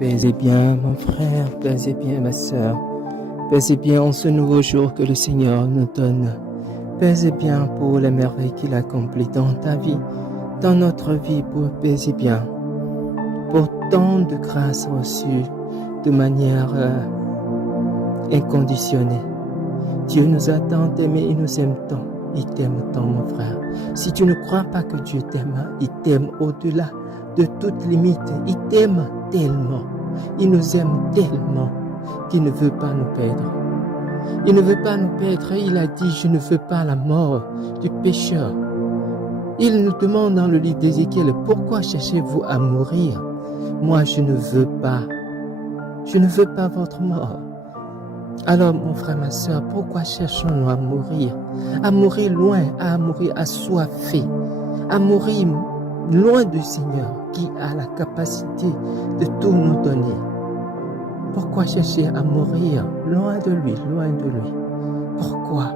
Paisez bien, mon frère, paisez bien, ma sœur. Paisez bien en ce nouveau jour que le Seigneur nous donne. Paisez bien pour les merveilles qu'il accomplit dans ta vie, dans notre vie. Paisez bien pour tant de grâces reçues de manière inconditionnée. Dieu nous a tant aimés, il nous aime tant. Il t'aime tant, mon frère. Si tu ne crois pas que Dieu t'aime, il t'aime au-delà de toute limite. Il t'aime tellement. Il nous aime tellement qu'il ne veut pas nous perdre. Il ne veut pas nous perdre. Il a dit, je ne veux pas la mort du pécheur. Il nous demande dans le livre d'Ézéchiel, pourquoi cherchez-vous à mourir? Moi, je ne veux pas. Je ne veux pas votre mort. Alors, mon frère, ma soeur, pourquoi cherchons-nous à mourir? À mourir loin, à mourir assoiffé, à mourir loin du Seigneur qui a la capacité de tout nous donner. Pourquoi chercher à mourir loin de lui, loin de lui? Pourquoi?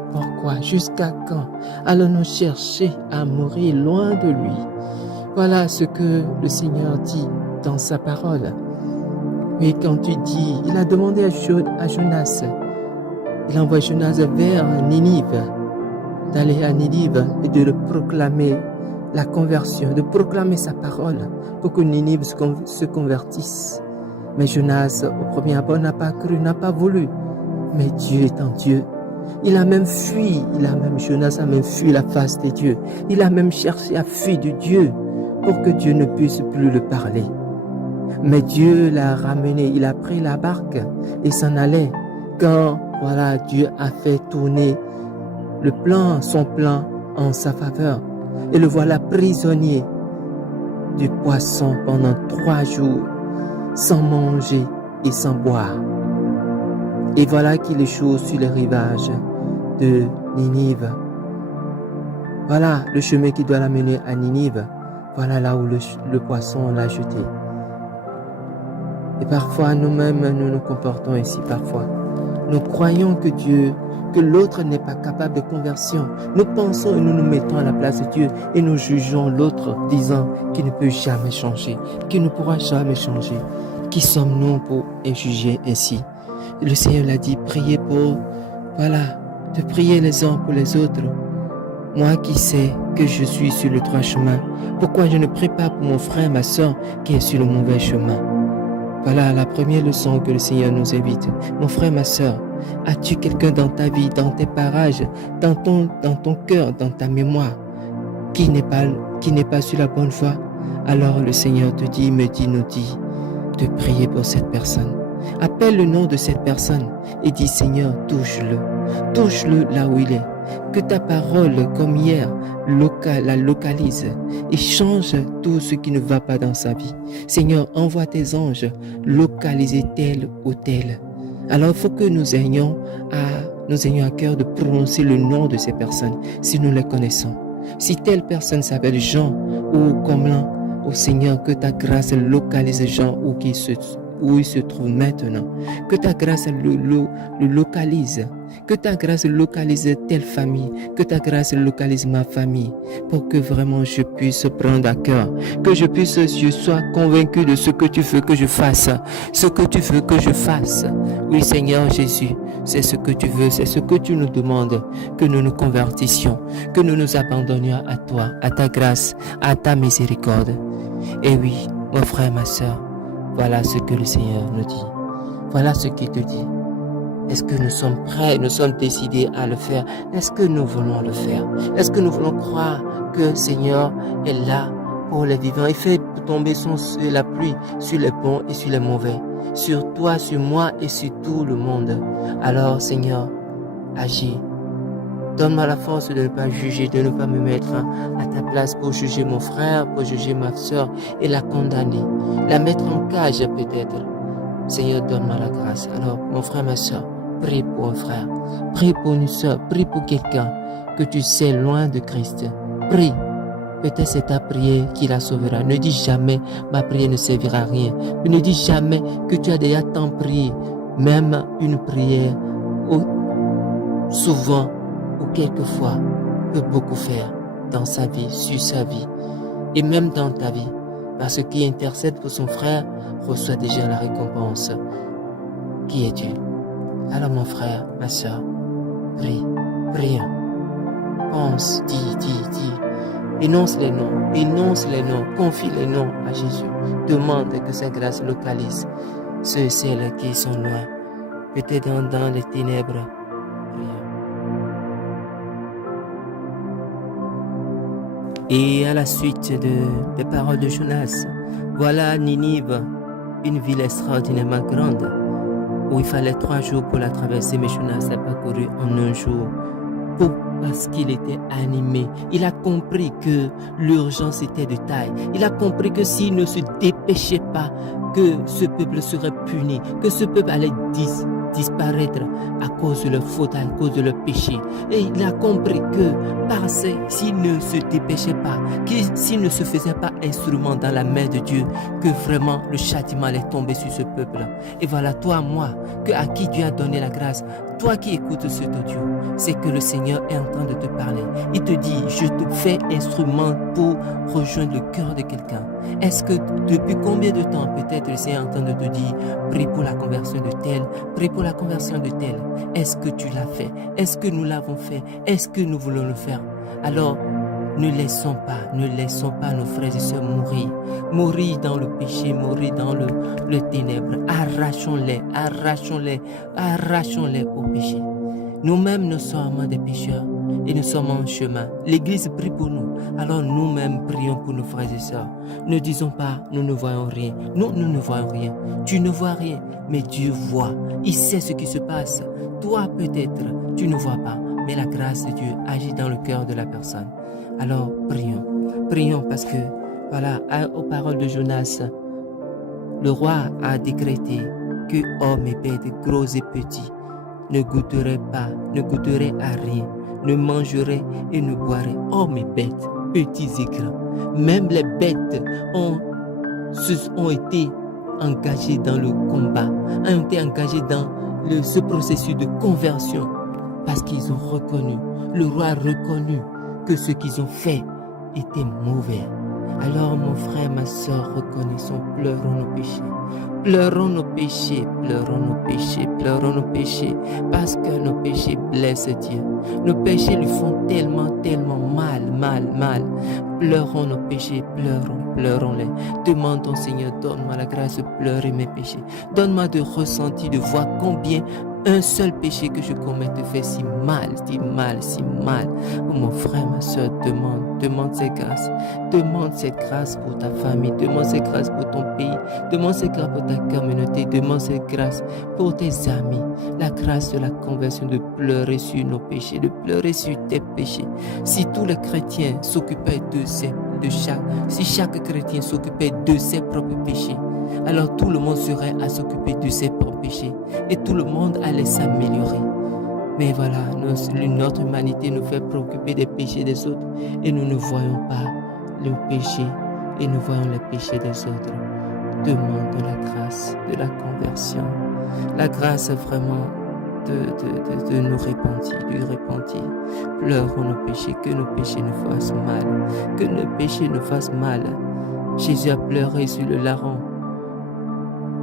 Jusqu'à quand allons-nous chercher à mourir loin de lui? Voilà ce que le Seigneur dit dans sa parole. Et quand tu dis, il a demandé à Jonas, il envoie Jonas vers Ninive, d'aller à Ninive et de le proclamer la conversion, de proclamer sa parole pour que Ninive se convertisse. Mais Jonas, au premier abord, n'a pas cru, n'a pas voulu. Mais Dieu étant Dieu, il a même fui, Jonas a même fui la face de Dieu. Il a même cherché à fuir de Dieu pour que Dieu ne puisse plus le parler. Mais Dieu l'a ramené, il a pris la barque et s'en allait. Quand, voilà, Dieu a fait tourner son plan en sa faveur. Et le voilà prisonnier du poisson pendant 3 jours, sans manger et sans boire. Et voilà qu'il échoue sur les rivages de Ninive. Voilà le chemin qui doit l'amener à Ninive. Voilà là où le poisson l'a jeté. Et parfois, nous-mêmes, nous nous comportons ainsi parfois. Nous croyons que l'autre n'est pas capable de conversion. Nous pensons et nous nous mettons à la place de Dieu et nous jugeons l'autre, disant qu'il ne peut jamais changer, qu'il ne pourra jamais changer. Qui sommes-nous pour juger ainsi? Le Seigneur l'a dit, priez de prier les uns pour les autres. Moi qui sais que je suis sur le droit chemin, pourquoi je ne prie pas pour mon frère, ma soeur qui est sur le mauvais chemin? Voilà la première leçon que le Seigneur nous invite. Mon frère, ma soeur, as-tu quelqu'un dans ta vie, dans tes parages, dans ton cœur, dans ta mémoire, qui n'est pas sur la bonne voie? Alors le Seigneur nous dit de prier pour cette personne. Appelle le nom de cette personne et dis, Seigneur, touche-le là où il est. Que ta parole, comme hier, la localise et change tout ce qui ne va pas dans sa vie. Seigneur, envoie tes anges localiser tel ou tel. Alors il faut que nous ayons à cœur de prononcer le nom de ces personnes si nous les connaissons. Si telle personne s'appelle Jean ou Comlan, au Seigneur, que ta grâce localise Jean où il se trouve maintenant. Que ta grâce le localise. Que ta grâce localise telle famille. Que ta grâce localise ma famille. Pour que vraiment je puisse prendre à cœur. Que je sois convaincu de ce que tu veux que je fasse. Ce que tu veux que je fasse. Oui, Seigneur Jésus, c'est ce que tu veux. C'est ce que tu nous demandes. Que nous nous convertissions. Que nous nous abandonnions à toi, à ta grâce, à ta miséricorde. Et oui, mon frère, ma soeur, voilà ce que le Seigneur nous dit. Voilà ce qu'il te dit. Est-ce que nous sommes prêts, nous sommes décidés à le faire? Est-ce que nous voulons le faire? Est-ce que nous voulons croire que le Seigneur est là pour les vivants? Il fait tomber la pluie sur les bons et sur les mauvais, sur toi, sur moi et sur tout le monde. Alors, Seigneur, agis. Donne-moi la force de ne pas juger, de ne pas me mettre à ta place pour juger mon frère, pour juger ma soeur et la condamner, la mettre en cage peut-être. Seigneur, donne-moi la grâce. Alors, mon frère, ma soeur, prie pour un frère, prie pour une soeur, prie pour quelqu'un que tu sais loin de Christ. Prie. Peut-être c'est ta prière qui la sauvera. Ne dis jamais, ma prière ne servira à rien. Ne dis jamais que tu as déjà tant prié. Même une prière, souvent, ou quelquefois, peut beaucoup faire dans sa vie, sur sa vie, et même dans ta vie. Parce qu'il intercède pour son frère reçois déjà la récompense qui est due. Alors mon frère, ma soeur, prie, prions. Pense, dis. Énonce les noms, confie les noms à Jésus. Demande que sa grâce localise ceux et celles qui sont loin, peut-être dans les ténèbres. Prions. Et à la suite des paroles de Jonas, voilà Ninive, une ville extraordinairement grande, où il fallait 3 jours pour la traverser, mais Jonas l'a parcouru en 1 jour. Parce qu'il était animé. Il a compris que l'urgence était de taille. Il a compris que s'il ne se dépêchait pas, que ce peuple serait puni, que ce peuple allait disparaître à cause de leur faute, à cause de leur péché. Et il a compris que s'il ne se dépêchait pas, s'il ne se faisait pas instrument dans la main de Dieu, que vraiment le châtiment allait tomber sur ce peuple. Et voilà, toi, moi, à qui Dieu a donné la grâce, toi qui écoutes cet audio, c'est que le Seigneur est en train de te parler. Il te dit, je te fais instrument pour rejoindre le cœur de quelqu'un. Est-ce que depuis combien de temps peut-être le Seigneur est en train de te dire, prie pour la conversion de tel, prie pour la conversion de tel. Est-ce que tu l'as fait? Est-ce que nous l'avons fait? Est-ce que nous voulons le faire? Alors, ne laissons pas nos frères et sœurs mourir dans le péché, mourir dans le ténèbre. Arrachons-les au péché. Nous-mêmes, nous sommes des pécheurs et nous sommes en chemin. L'Église prie pour nous, alors nous-mêmes prions pour nos frères et sœurs. Ne disons pas, nous ne voyons rien. Non, nous ne voyons rien. Tu ne vois rien, mais Dieu voit. Il sait ce qui se passe. Toi, peut-être, tu ne vois pas, mais la grâce de Dieu agit dans le cœur de la personne. Alors, prions parce que, voilà, aux paroles de Jonas, le roi a décrété que hommes et bêtes, gros et petits, ne goûteraient à rien, ne mangeraient et ne boiraient, hommes et bêtes, petits et grands. Même les bêtes ont été engagés dans le combat, ont été engagés dans ce processus de conversion parce qu'ils ont reconnu, le roi a reconnu que ce qu'ils ont fait était mauvais. Alors mon frère, ma soeur, reconnaissons, pleurons nos péchés. Pleurons nos péchés, pleurons nos péchés, parce que nos péchés blessent Dieu. Nos péchés lui font tellement mal. Pleurons nos péchés, pleurons-les. Demandons, Seigneur, donne-moi la grâce de pleurer mes péchés. Donne-moi de ressentir, de voir combien un seul péché que je commets te fait si mal. Oh, mon frère, ma soeur, demande cette grâce. Demande cette grâce pour ta famille. Demande cette grâce pour ton pays. Demande cette grâce pour ta communauté. Demande cette grâce pour tes amis. La grâce de la conversion, de pleurer sur nos péchés, de pleurer sur tes péchés. Si tous les chrétiens s'occupaient si chaque chrétien s'occupait de ses propres péchés, alors tout le monde serait à s'occuper de ses propres péchés et tout le monde allait s'améliorer. Mais voilà, notre humanité nous fait préoccuper des péchés des autres et nous ne voyons pas le péché et nous voyons les péchés des autres. Demandons la grâce de la conversion, la grâce vraiment de nous repentir, du repentir. Pleurons nos péchés, que nos péchés nous fassent mal, que nos péchés nous fassent mal. Jésus a pleuré sur le larron.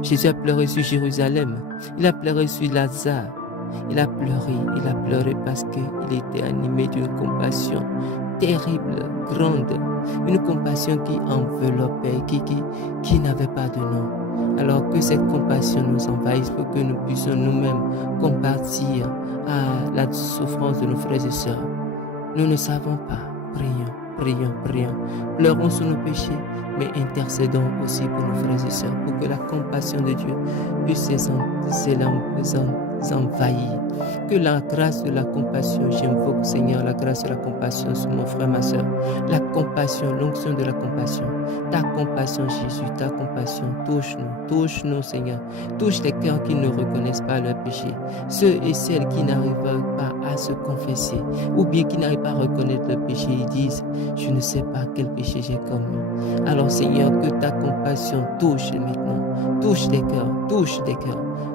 Jésus a pleuré sur Jérusalem. Il a pleuré sur Lazare. Il a pleuré parce qu'il était animé d'une compassion terrible, grande. Une compassion qui enveloppait, qui n'avait pas de nom. Alors que cette compassion nous envahisse pour que nous puissions nous-mêmes compatir à la souffrance de nos frères et sœurs. Nous ne savons pas. Prions. Pleurons sur nos péchés, mais intercédons aussi pour nos frères et sœurs, pour que la compassion de Dieu puisse envahir. Que la grâce de la compassion, j'invoque Seigneur la grâce de la compassion sur mon frère, ma soeur. La compassion, l'onction de la compassion. Ta compassion Jésus, ta compassion, touche-nous Seigneur. Touche les cœurs qui ne reconnaissent pas leur péché. Ceux et celles qui n'arrivent pas à se confesser ou bien qui n'arrivent pas à reconnaître leur péché. Ils disent, je ne sais pas quel péché j'ai commis. Alors Seigneur, que ta compassion touche maintenant. Touche des cœurs.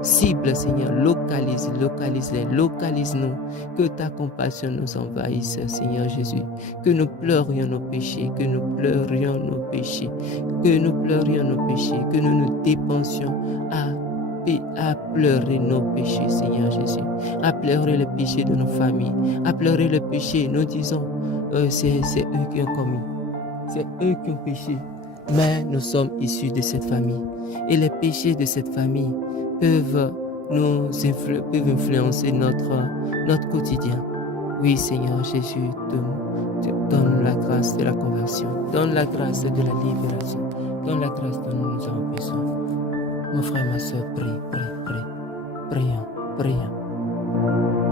Cible, Seigneur, localise-nous, que ta compassion nous envahisse, Seigneur Jésus, que nous pleurions nos péchés, que nous pleurions nos péchés, que nous nous dépensions à pleurer nos péchés, Seigneur Jésus, à pleurer les péchés de nos familles, à pleurer les péchés. Nous disons, c'est eux qui ont commis, c'est eux qui ont péché, mais nous sommes issus de cette famille. Et les péchés de cette famille peuvent influencer notre quotidien. Oui, Seigneur Jésus, donne la grâce de la conversion, donne la grâce de la libération, donne la grâce dont nous avons besoin. Mon frère, ma soeur, prie, prions.